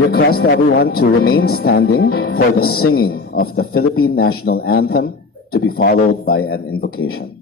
request everyone to remain standing for the singing of the Philippine National Anthem, to be followed by an invocation.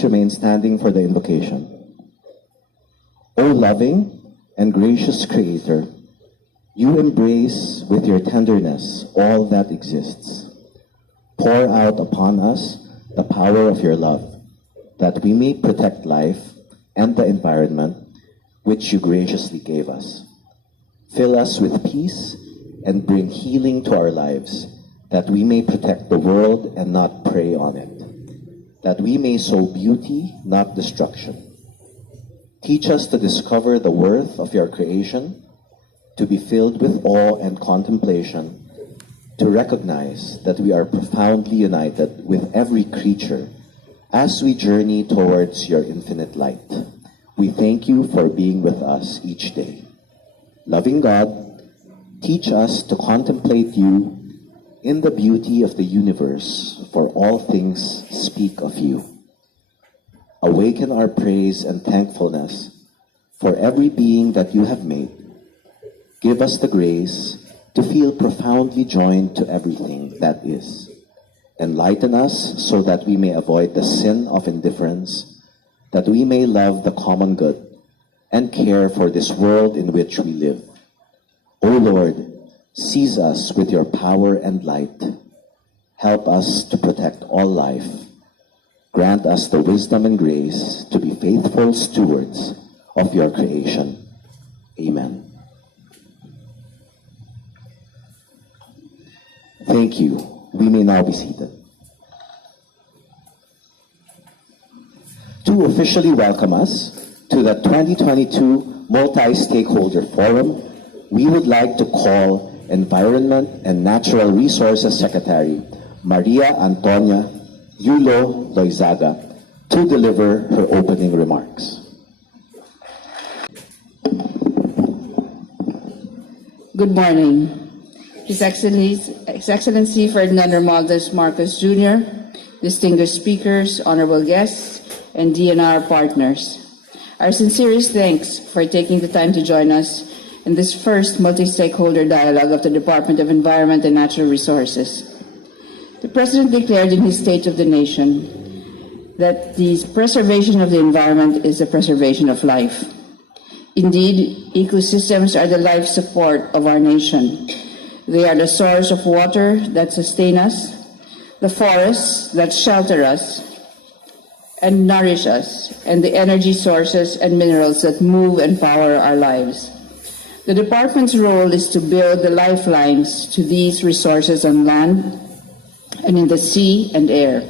Remain standing for the invocation. O loving and gracious Creator, you embrace with your tenderness all that exists. Pour out upon us the power of your love, that we may protect life and the environment which you graciously gave us. Fill us with peace and bring healing to our lives, that we may protect the world and not prey on it, that we may sow beauty, not destruction. Teach us to discover the worth of your creation, to be filled with awe and contemplation, to recognize that we are profoundly united with every creature as we journey towards your infinite light. We thank you for being with us each day. Loving God, teach us to contemplate you in the beauty of the universe, for all things speak of you. Awaken our praise and thankfulness for every being that you have made. Give us the grace to feel profoundly joined to everything that is. Enlighten us so that we may avoid the sin of indifference, that we may love the common good and care for this world in which we live. O Lord, seize us with your power and light. Help us to protect all life. Grant us the wisdom and grace to be faithful stewards of your creation. Amen. Thank you. We may now be seated. To officially welcome us to the 2022 Multi-stakeholder Forum, we would like to call Environment and Natural Resources Secretary Maria Antonia Yulo Loizaga to deliver her opening remarks. Good morning. His Excellency Ferdinand Romualdez Marcos Jr., distinguished speakers, honorable guests, and DENR partners. Our sincerest thanks for taking the time to join us in this first multi-stakeholder dialogue of the Department of Environment and Natural Resources. The President declared in his State of the Nation that the preservation of the environment is the preservation of life. Indeed, ecosystems are the life support of our nation. They are the source of water that sustain us, the forests that shelter us and nourish us, and the energy sources and minerals that move and power our lives. The department's role is to build the lifelines to these resources on land and in the sea and air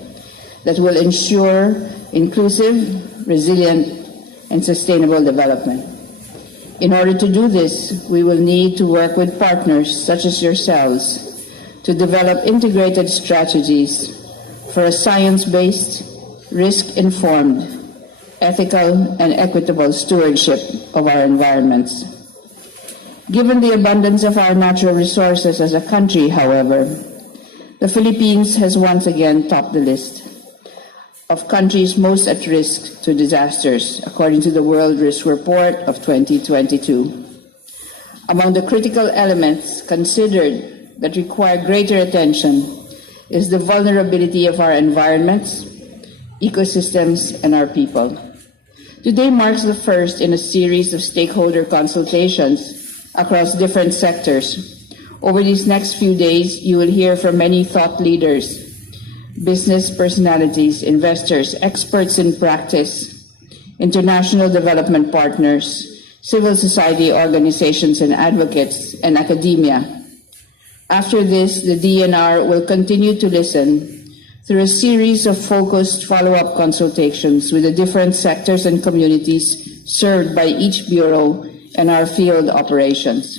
that will ensure inclusive, resilient, and sustainable development. In order to do this, we will need to work with partners such as yourselves to develop integrated strategies for a science-based, risk-informed, ethical, and equitable stewardship of our environments. Given the abundance of our natural resources as a country, however, the Philippines has once again topped the list of countries most at risk to disasters, according to the World Risk Report of 2022. Among the critical elements considered that require greater attention is the vulnerability of our environments, ecosystems, and our people. Today marks the first in a series of stakeholder consultations across different sectors. Over these next few days, you will hear from many thought leaders, business personalities, investors, experts in practice, international development partners, civil society organizations and advocates, and academia. After this, the DENR will continue to listen through a series of focused follow-up consultations with the different sectors and communities served by each bureau and our field operations.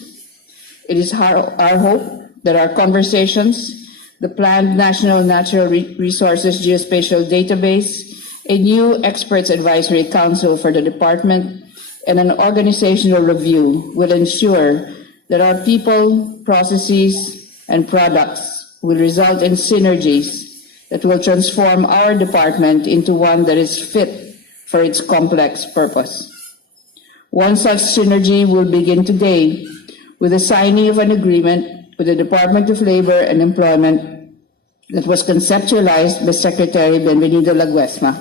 It is our hope that our conversations, the planned National Natural Resources Geospatial Database, a new Experts Advisory Council for the department, and an organizational review will ensure that our people, processes, and products will result in synergies that will transform our department into one that is fit for its complex purpose. One such synergy will begin today with the signing of an agreement with the Department of Labor and Employment that was conceptualized by Secretary Benvenido Laguesma.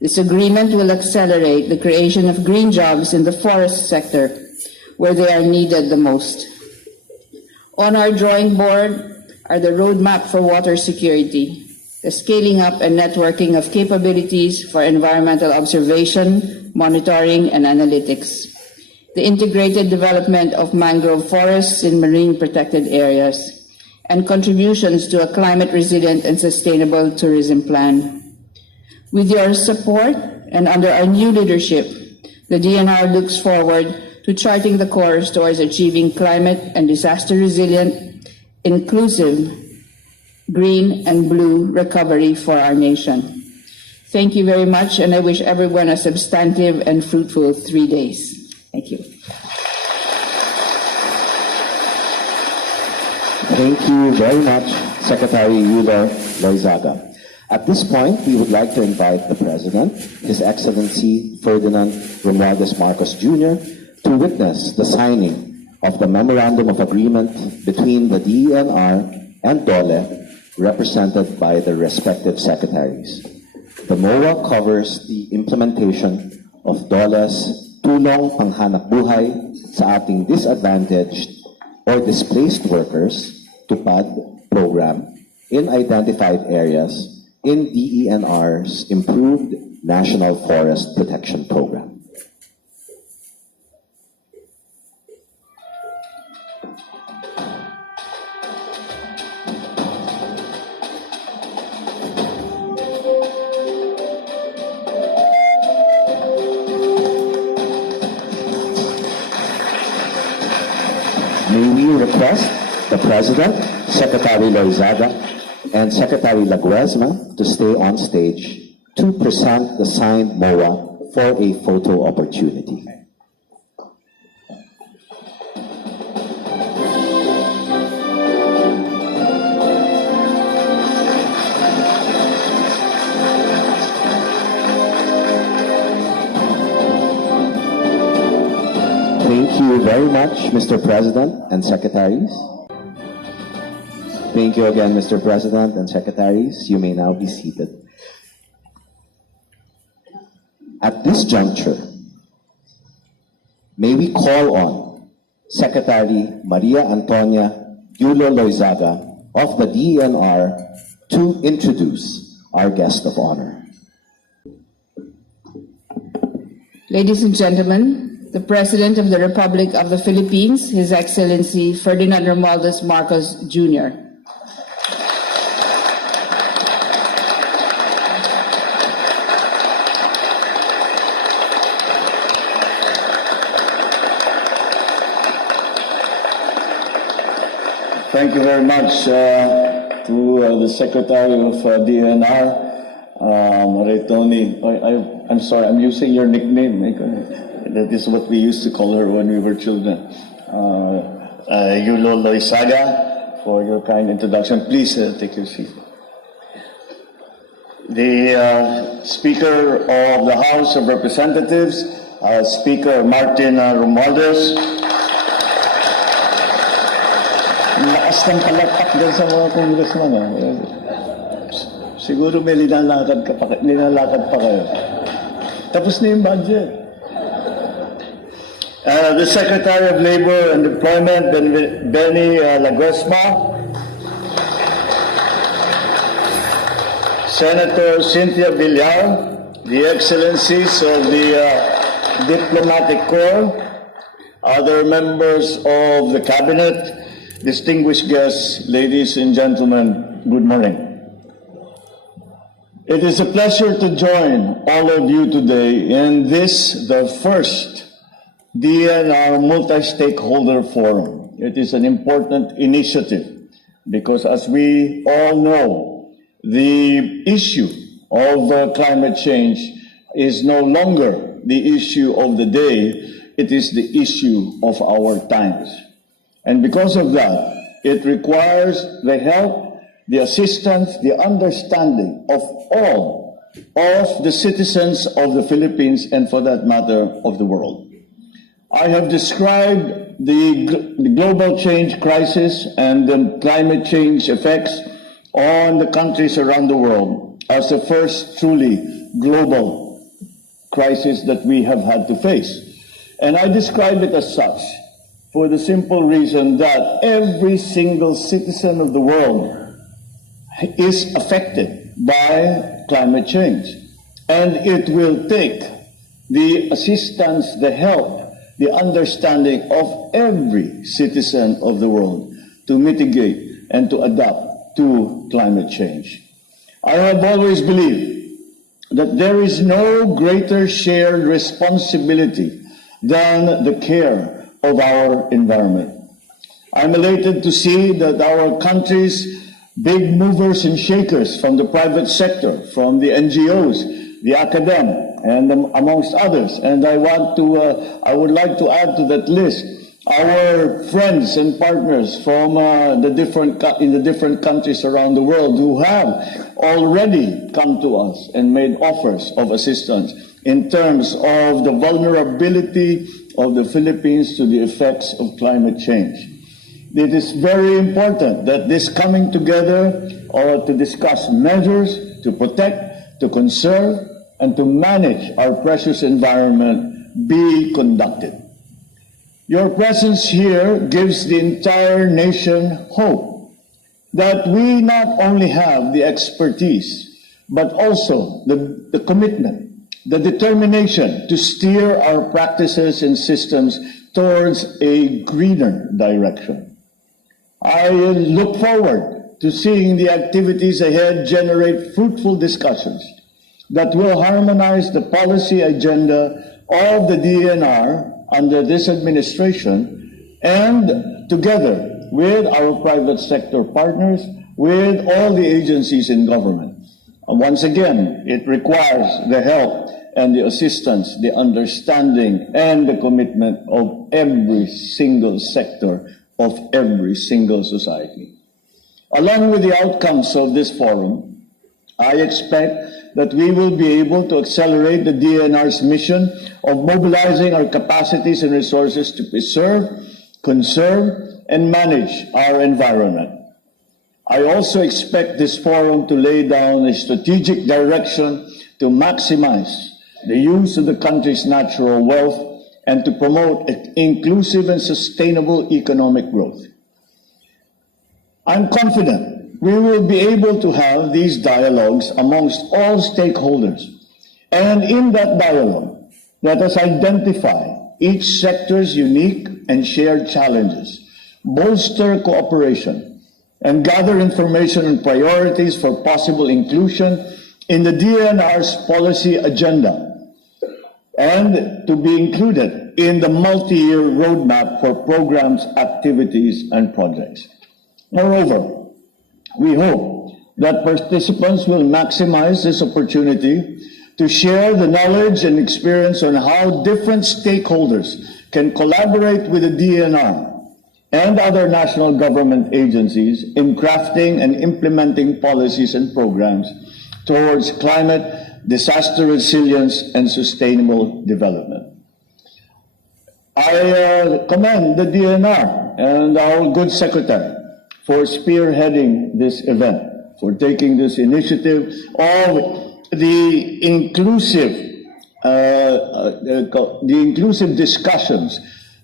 This agreement will accelerate the creation of green jobs in the forest sector where they are needed the most. On our drawing board are the roadmap for water security, the scaling up and networking of capabilities for environmental observation, monitoring, and analytics, the integrated development of mangrove forests in marine protected areas, and contributions to a climate-resilient and sustainable tourism plan. With your support and under our new leadership, the DENR looks forward to charting the course towards achieving climate and disaster-resilient, inclusive, green and blue recovery for our nation. Thank you very much, and I wish everyone a substantive and fruitful 3 days. Thank you. Thank you very much, Secretary Yulo Loizaga. At this point, we would like to invite the President, His Excellency Ferdinand Romualdez Marcos Jr., to witness the signing of the Memorandum of Agreement between the DENR and DOLE, represented by the respective secretaries. The MOA covers the implementation of DOLE's Tulong Panghanap Buhay sa ating disadvantaged or displaced workers TUPAD program in identified areas in DENR's improved National Forest Protection Program. May we request the President, Secretary Loizaga, and Secretary Laguesma to stay on stage to present the signed MOA for a photo opportunity. Thank you very much, Mr. President and Secretaries. Thank you again, Mr. President and Secretaries. You may now be seated. At this juncture, may we call on Secretary Maria Antonia Yulo Loizaga of the DENR to introduce our guest of honor. Ladies and gentlemen, the President of the Republic of the Philippines, His Excellency Ferdinand Romualdez Marcos Jr. Thank you very much to the Secretary of DENR, Maritoni. I'm sorry, I'm using your nickname. That is what we used to call her when we were children. Yulo Loizaga, for your kind introduction. Please take your seat. The Speaker of the House of Representatives, Speaker Martin Romualdez. Lakas ng palakpak din sa mga congressman. Siguro may linalakad pa kayo. Tapos na yung budget. The Secretary of Labor and Employment, Benny Laguesma. Senator Cynthia Villar, the Excellencies of the Diplomatic Corps, other members of the Cabinet, distinguished guests, ladies and gentlemen, good morning. It is a pleasure to join all of you today in this, the first DENR Multi-stakeholder Forum. It is an important initiative because, as we all know, the issue of climate change is no longer the issue of the day, it is the issue of our times. And because of that, it requires the help, the assistance, the understanding of all of the citizens of the Philippines and, for that matter, of the world. I have described the global change crisis and the climate change effects on the countries around the world as the first truly global crisis that we have had to face. And I describe it as such for the simple reason that every single citizen of the world is affected by climate change. And it will take the assistance, the help, the understanding of every citizen of the world to mitigate and to adapt to climate change. I have always believed that there is no greater shared responsibility than the care of our environment. I'm elated to see that our country's big movers and shakers from the private sector, from the NGOs, the academic, and amongst others. And I would like to add to that list our friends and partners from in the different countries around the world who have already come to us and made offers of assistance in terms of the vulnerability of the Philippines to the effects of climate change. It is very important that this coming together to discuss measures to protect, to conserve, and to manage our precious environment be conducted. Your presence here gives the entire nation hope that we not only have the expertise, but also the commitment, the determination to steer our practices and systems towards a greener direction. I look forward to seeing the activities ahead generate fruitful discussions that will harmonize the policy agenda of the DENR under this administration and together with our private sector partners, with all the agencies in government. And once again, it requires the help and the assistance, the understanding and the commitment of every single sector of every single society. Along with the outcomes of this forum, I expect that we will be able to accelerate the DENR's mission of mobilizing our capacities and resources to preserve, conserve, and manage our environment. I also expect this forum to lay down a strategic direction to maximize the use of the country's natural wealth and to promote inclusive and sustainable economic growth. I'm confident we will be able to have these dialogues amongst all stakeholders. And in that dialogue, let us identify each sector's unique and shared challenges, bolster cooperation, and gather information and priorities for possible inclusion in the DENR's policy agenda, and to be included in the multi-year roadmap for programs, activities, and projects. Moreover, we hope that participants will maximize this opportunity to share the knowledge and experience on how different stakeholders can collaborate with the DENR and other national government agencies in crafting and implementing policies and programs towards climate, disaster resilience, and sustainable development. I commend the DENR and our good secretary for spearheading this event, for taking this initiative of the inclusive discussions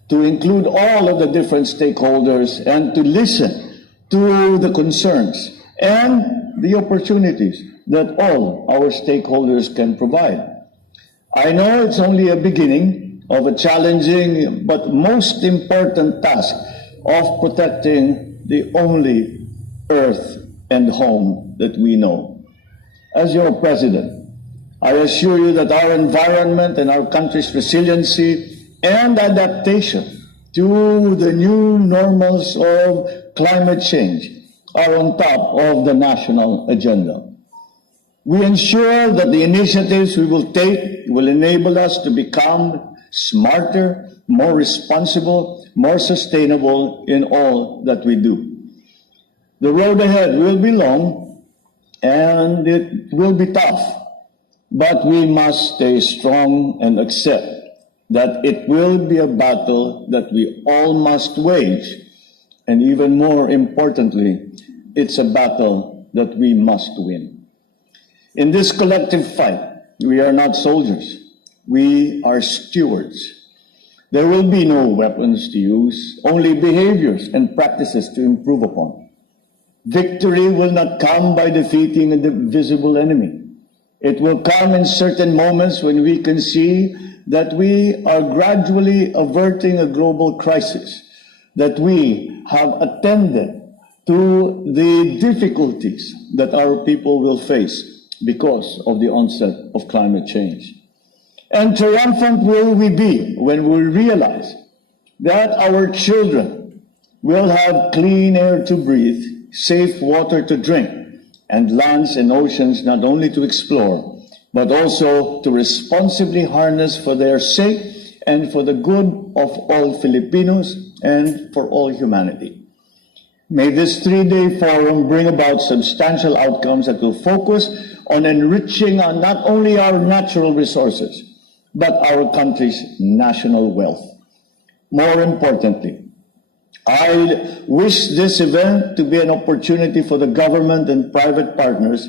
to include all of the different stakeholders and to listen to the concerns and the opportunities that all our stakeholders can provide. I know it's only a beginning of a challenging but most important task of protecting the only earth and home that we know. As your president, I assure you that our environment and our country's resiliency and adaptation to the new normals of climate change are on top of the national agenda. We ensure that the initiatives we will take will enable us to become smarter, more responsible, more sustainable in all that we do. The road ahead will be long and it will be tough, but we must stay strong and accept that it will be a battle that we all must wage, and even more importantly, it's a battle that we must win. In this collective fight, we are not soldiers, we are stewards. There will be no weapons to use, only behaviors and practices to improve upon. Victory will not come by defeating a visible enemy. It will come in certain moments when we can see that we are gradually averting a global crisis, that we have attended to the difficulties that our people will face because of the onset of climate change. And triumphant will we be when we realize that our children will have clean air to breathe, safe water to drink, and lands and oceans not only to explore, but also to responsibly harness for their sake and for the good of all Filipinos and for all humanity. May this three-day forum bring about substantial outcomes that will focus on enriching not only our natural resources, but our country's national wealth. More importantly, I wish this event to be an opportunity for the government and private partners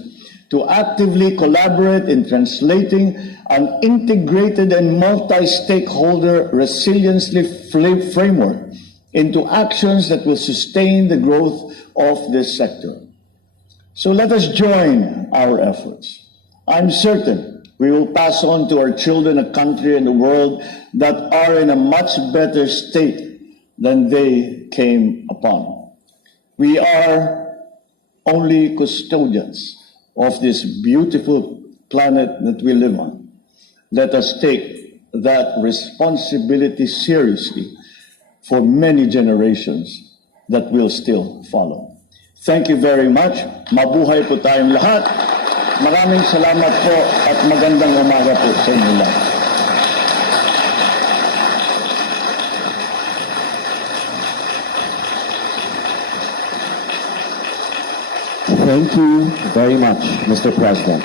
to actively collaborate in translating an integrated and multi-stakeholder resiliency framework into actions that will sustain the growth of this sector. So let us join our efforts. I'm certain we will pass on to our children a country and a world that are in a much better state than they came upon. We are only custodians of this beautiful planet that we live on. Let us take that responsibility seriously for many generations that will still follow. Thank you very much. Mabuhay po tayong lahat. Maraming salamat po at magandang umaga po sa inyo lahat. Thank you very much, Mr. President.